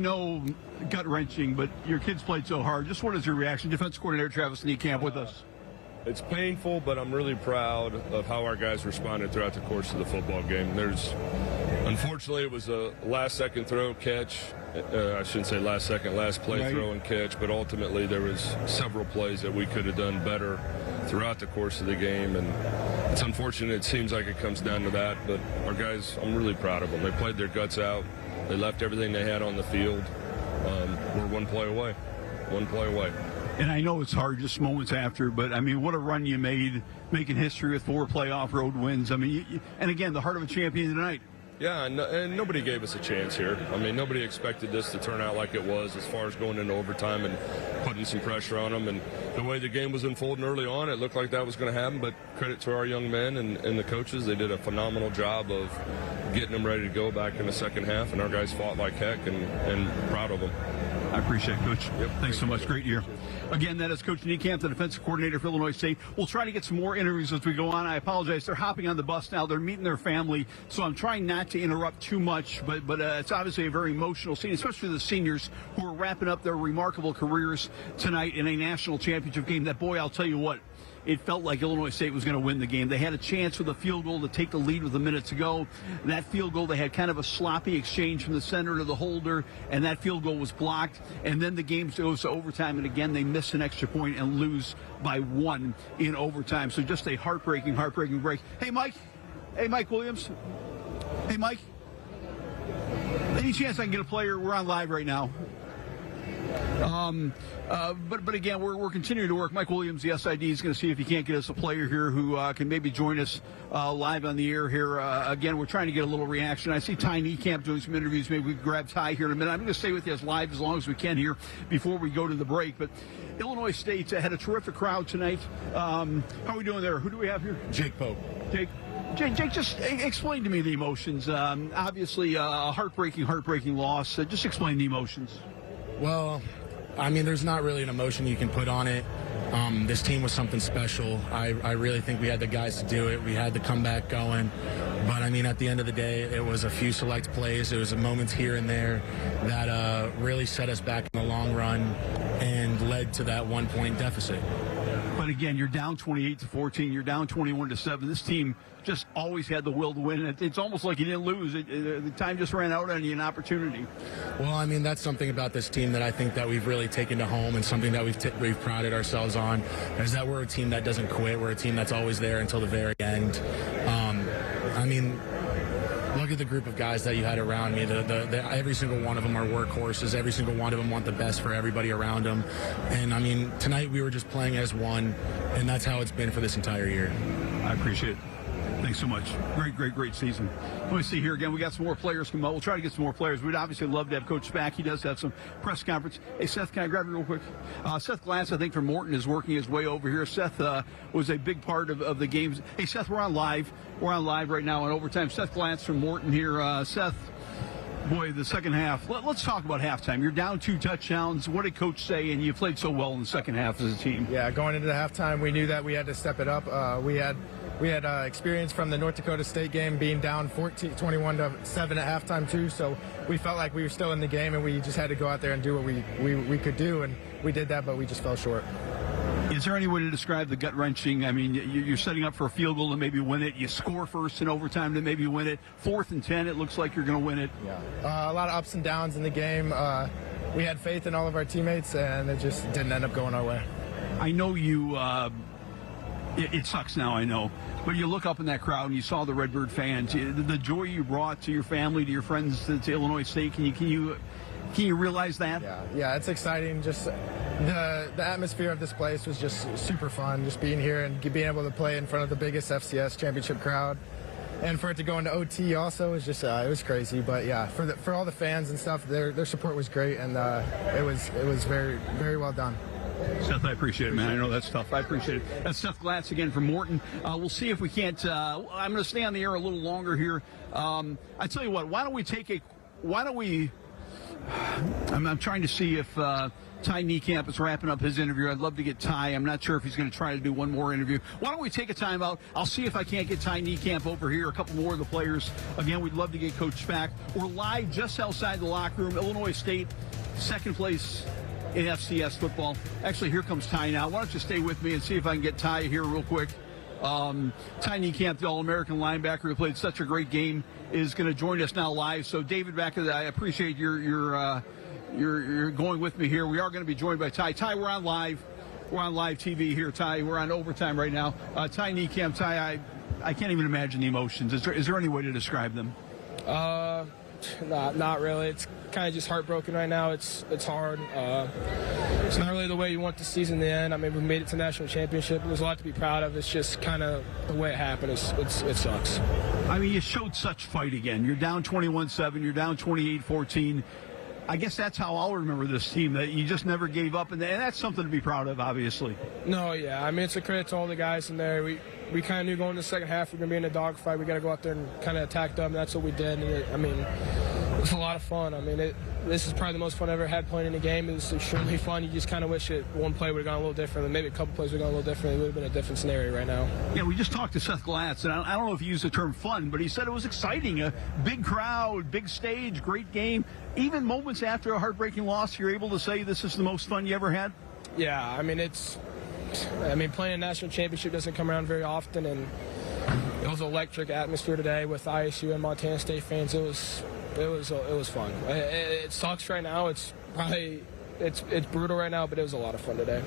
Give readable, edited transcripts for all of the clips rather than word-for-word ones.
know, gut-wrenching, but your kids played so hard. Just what is your reaction? Defense coordinator Travis Niekamp with us. It's painful, but I'm really proud of how our guys responded throughout the course of the football game. Unfortunately, it was a last-second throw catch. I shouldn't say last-second, last play throw and catch, but ultimately there was several plays that we could have done better throughout the course of the game, and it's unfortunate. It seems like it comes down to that, but our guys, I'm really proud of them. They played their guts out. They left everything they had on the field. We're one play away. One play away. And I know it's hard just moments after, but, I mean, what a run you made, making history with 4 playoff road wins. I mean, and again, the heart of a champion tonight. Yeah, and nobody gave us a chance here. I mean, nobody expected this to turn out like it was as far as going into overtime and putting some pressure on them. And the way the game was unfolding early on, it looked like that was going to happen. But credit to our young men and the coaches. They did a phenomenal job of getting them ready to go back in the second half. And our guys fought like heck, and proud of them. I appreciate it, Coach. Yep. Thanks so much. Great year. Again, that is Coach Niekamp, the defensive coordinator for Illinois State. We'll try to get some more interviews as we go on. I apologize. They're hopping on the bus now. They're meeting their family, so I'm trying not to interrupt too much. But it's obviously a very emotional scene, especially the seniors who are wrapping up their remarkable careers tonight in a national championship game. That, boy, I'll tell you what, it felt like Illinois State was going to win the game. They had a chance with a field goal to take the lead with a minute to go. That field goal, they had kind of a sloppy exchange from the center to the holder, and that field goal was blocked. And then the game goes to overtime, and again, they miss an extra point and lose by 1 in overtime. So just a heartbreaking break. Hey, Mike. Hey, Mike Williams. Hey, Mike. Any chance I can get a player? We're on live right now. But again, we're continuing to work. Mike Williams, the SID, is going to see if he can't get us a player here who can maybe join us live on the air here. Again, we're trying to get a little reaction. I see Ty Niekamp doing some interviews. Maybe we can grab Ty here in a minute. I'm going to stay with you as live as long as we can here before we go to the break. But Illinois State had a terrific crowd tonight. How are we doing there? Who do we have here? Jake Pope. Jake, just explain to me the emotions. Obviously, a heartbreaking loss. Just explain the emotions. Well, I mean, there's not really an emotion you can put on it. This team was something special. I really think we had the guys to do it. We had the comeback going. But, I mean, at the end of the day, it was a few select plays. It was moments here and there that really set us back in the long run and led to that 1-point deficit. But again, you're down 28-14. You're down 21-7. This team just always had the will to win. It's almost like you didn't lose. The time just ran out on you, an opportunity. Well, I mean, that's something about this team that I think that we've really taken to home, and something that we've prided ourselves on, is that we're a team that doesn't quit. We're a team that's always there until the very end. I mean, look at the group of guys that you had around me. Every single one of them are workhorses. Every single one of them want the best for everybody around them. And, I mean, tonight we were just playing as one, and that's how it's been for this entire year. I appreciate it. Thanks so much. Great season. Let me see here again. We got some more players come out. We'll try to get some more players. We'd obviously love to have Coach Spack. He does have some press conference. Hey, Seth, can I grab you real quick? Seth Glass, I think, from Morton is working his way over here. Seth was a big part of the games. Hey, Seth, we're on live. We're on live right now in overtime. Seth Glass from Morton here. Seth, boy, the second half. Let's talk about halftime. You're down 2 touchdowns. What did Coach say? And you played so well in the second half as a team. Yeah, going into the halftime, we knew that we had to step it up. We had experience from the North Dakota State game, being down 21-7 at halftime too. So we felt like we were still in the game, and we just had to go out there and do what we could do, and we did that, but we just fell short. Is there any way to describe the gut-wrenching? I mean, you're setting up for a field goal to maybe win it. You score first in overtime to maybe win it. 4th and 10, it looks like you're going to win it. Yeah, a lot of ups and downs in the game. We had faith in all of our teammates, and it just didn't end up going our way. I know you. It sucks now, I know. But you look up in that crowd and you saw the Redbird fans. The joy you brought to your family, to your friends, to Illinois State. Can you realize that? Yeah, it's exciting. Just the atmosphere of this place was just super fun. Just being here and being able to play in front of the biggest FCS championship crowd, and for it to go into OT also was just it was crazy. But yeah, for all the fans and stuff, their support was great, and it was very, very well done. Seth, I appreciate it, man. I know that's tough. I appreciate it. That's Seth Glass again from Morton. We'll see if we can't. I'm going to stay on the air a little longer here. I tell you what. Why don't we I'm trying to see if Ty Niekamp is wrapping up his interview. I'd love to get Ty. I'm not sure if he's going to try to do one more interview. Why don't we take a timeout? I'll see if I can't get Ty Niekamp over here, a couple more of the players. Again, we'd love to get Coach back. We're live just outside the locker room. Illinois State, second place in FCS football. Actually, here comes Ty now. Why don't you stay with me and see if I can get Ty here real quick. Ty Niekamp, the All-American linebacker who played such a great game, is going to join us now live. So, David, I appreciate your going with me here. We are going to be joined by Ty. Ty, we're on live TV here. Ty, we're on overtime right now. Ty Niekamp, Ty, I can't even imagine the emotions. Is there any way to describe them? Not really. It's kind of just heartbroken right now. It's hard. It's not really the way you want the season to end. I mean, we made it to national championship. There's a lot to be proud of. It's just kind of the way it happened. It sucks. I mean, you showed such fight again. You're down 21-7. You're down 28-14. I guess that's how I'll remember this team, that you just never gave up, and that's something to be proud of, obviously. No, yeah. I mean, it's a credit to all the guys in there. We kind of knew going to the second half we're going to be in a dogfight. We got to go out there and kind of attack them. That's what we did. And it was a lot of fun. I mean, this is probably the most fun I've ever had playing in a game. It was extremely fun. You just kind of wish one play would have gone a little different, and maybe a couple plays would have gone a little different. It would have been a different scenario right now. Yeah, we just talked to Seth Glatz, and I don't know if he used the term fun, but he said it was exciting. A big crowd, big stage, great game. Even moments after a heartbreaking loss, you're able to say this is the most fun you ever had? Yeah, I mean, playing a national championship doesn't come around very often, and it was an electric atmosphere today with ISU and Montana State fans. It was fun. It sucks right now. It's brutal right now, but it was a lot of fun today.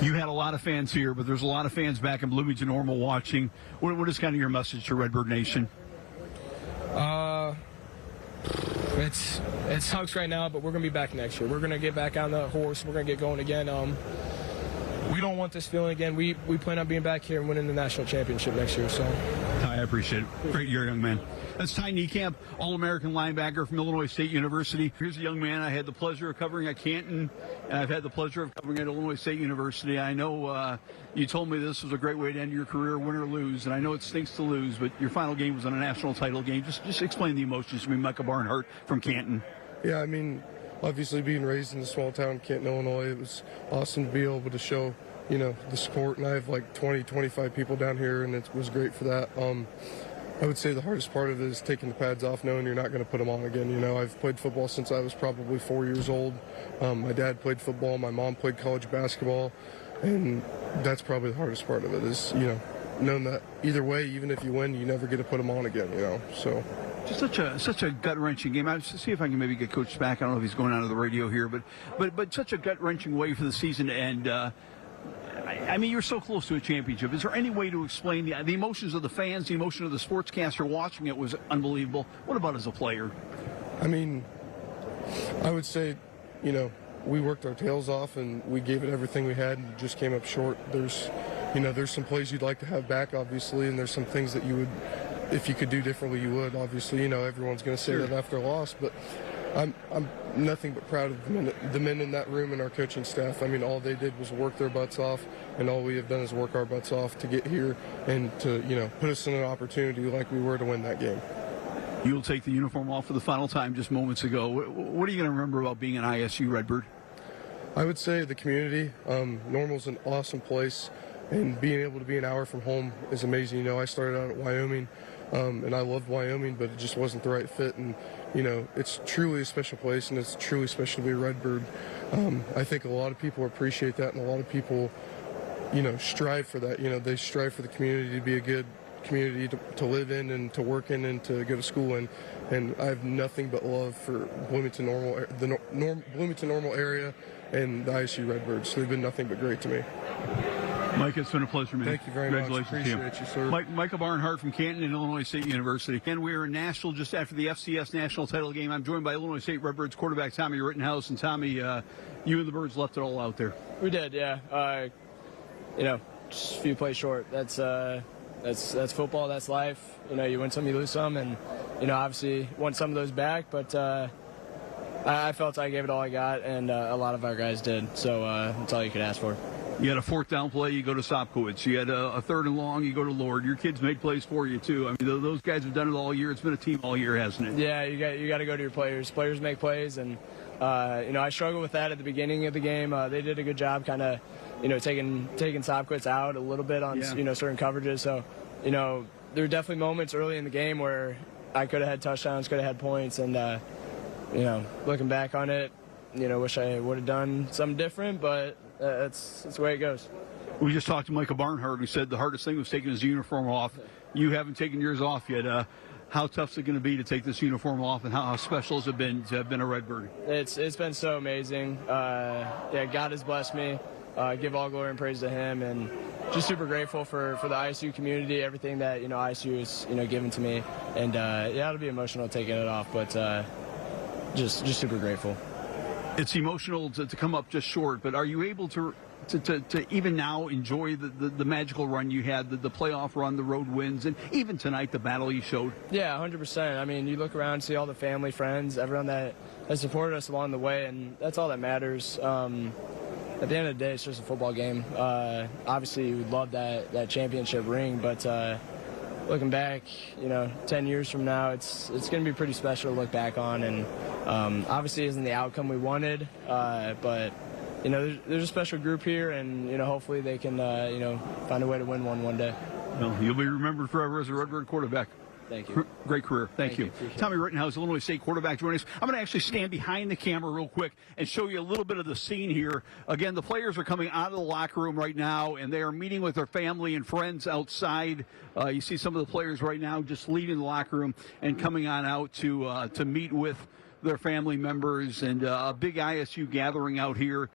You had a lot of fans here, but there's a lot of fans back in Bloomington Normal watching. What is kind of your message to Redbird Nation? It sucks right now, but we're going to be back next year. We're going to get back on the horse. We're going to get going again. We don't want this feeling again. We plan on being back here and winning the national championship next year. So, Ty, I appreciate it. Great year, young man. That's Ty Niekamp, All-American linebacker from Illinois State University. Here's a young man I had the pleasure of covering at Canton, and I've had the pleasure of covering at Illinois State University. I know you told me this was a great way to end your career, win or lose, and I know it stinks to lose, but your final game was on a national title game. Just explain the emotions to me, Micah Barnhart from Canton. Yeah, I mean, obviously being raised in the small town Canton, Illinois, it was awesome to be able to show, the support, and I have like 20, 25 people down here, and it was great for that. I would say the hardest part of it is taking the pads off, knowing you're not going to put them on again. I've played football since I was probably 4 years old. My dad played football. My mom played college basketball. And that's probably the hardest part of it is, knowing that either way, even if you win, you never get to put them on again, so. Just such a gut-wrenching game. I'll see if I can maybe get Coach back. I don't know if he's going out of the radio here, but such a gut-wrenching way for the season to end. I mean, you're so close to a championship. Is there any way to explain the emotions of the fans, the emotion of the sportscaster watching it was unbelievable? What about as a player? I mean, I would say, we worked our tails off and we gave it everything we had and just came up short. There's some plays you'd like to have back, obviously, and there's some things that you would, if you could do differently, you would. Obviously, everyone's going to say that after a loss, but I'm nothing but proud of the men in that room and our coaching staff. I mean, all they did was work their butts off, and all we have done is work our butts off to get here and to, put us in an opportunity like we were to win that game. You'll take the uniform off for the final time just moments ago. What are you going to remember about being an ISU Redbird? I would say the community. Normal's an awesome place, and being able to be an hour from home is amazing. I started out at Wyoming, and I loved Wyoming, but it just wasn't the right fit. And it's truly a special place, and it's truly special to be a Redbird. I think a lot of people appreciate that, and a lot of people, strive for that. They strive for the community to be a good community to live in and to work in and to go to school in. And I have nothing but love for Bloomington Normal, Bloomington Normal area, and the ISU Redbirds. They've been nothing but great to me. Mike, it's been a pleasure, man. Thank you very much. Congratulations to you. Appreciate you, sir. Micah Barnhart from Canton and Illinois State University. And we are in Nashville just after the FCS national title game. I'm joined by Illinois State Redbirds quarterback Tommy Rittenhouse. And Tommy, you and the Birds left it all out there. We did, yeah. Just a few plays short. That's football. That's life. You win some, you lose some, and obviously want some of those back. But I felt I gave it all I got, and a lot of our guys did. So that's all you could ask for. You had a fourth down play, you go to Sopkowitz. You had a third and long, you go to Lord. Your kids made plays for you, too. I mean, those guys have done it all year. It's been a team all year, hasn't it? Yeah, you got to go to your players. Players make plays, and I struggled with that at the beginning of the game. They did a good job kind of, taking Sopwith out a little bit on, certain coverages. So, there were definitely moments early in the game where I could have had touchdowns, could have had points. And, looking back on it, wish I would have done something different, but that's the way it goes. We just talked to Michael Barnhart, who said the hardest thing was taking his uniform off. You haven't taken yours off yet. How tough is it going to be to take this uniform off, and how special has it been to have been a Redbird? It's been so amazing. God has blessed me. Give all glory and praise to Him, and just super grateful for the ISU community, everything that ISU has given to me, and it'll be emotional taking it off, but just super grateful. It's emotional to come up just short, but are you able to even now enjoy the magical run you had, the playoff run, the road wins, and even tonight the battle you showed? Yeah, 100%. I mean, you look around, see all the family, friends, everyone that has supported us along the way, and that's all that matters. At the end of the day, it's just a football game. Obviously, you would love that championship ring, but looking back, 10 years from now, it's going to be pretty special to look back on, and obviously isn't the outcome we wanted, but there's a special group here, and hopefully they can find a way to win one day. Well, you'll be remembered forever as a Redbird quarterback. Thank you. Great career. Thank you. Appreciate Tommy Rittenhouse, Illinois State quarterback, joining us. I'm going to actually stand behind the camera real quick and show you a little bit of the scene here. Again, the players are coming out of the locker room right now, and they are meeting with their family and friends outside. You see some of the players right now just leaving the locker room and coming on out to meet with their family members, and a big ISU gathering out here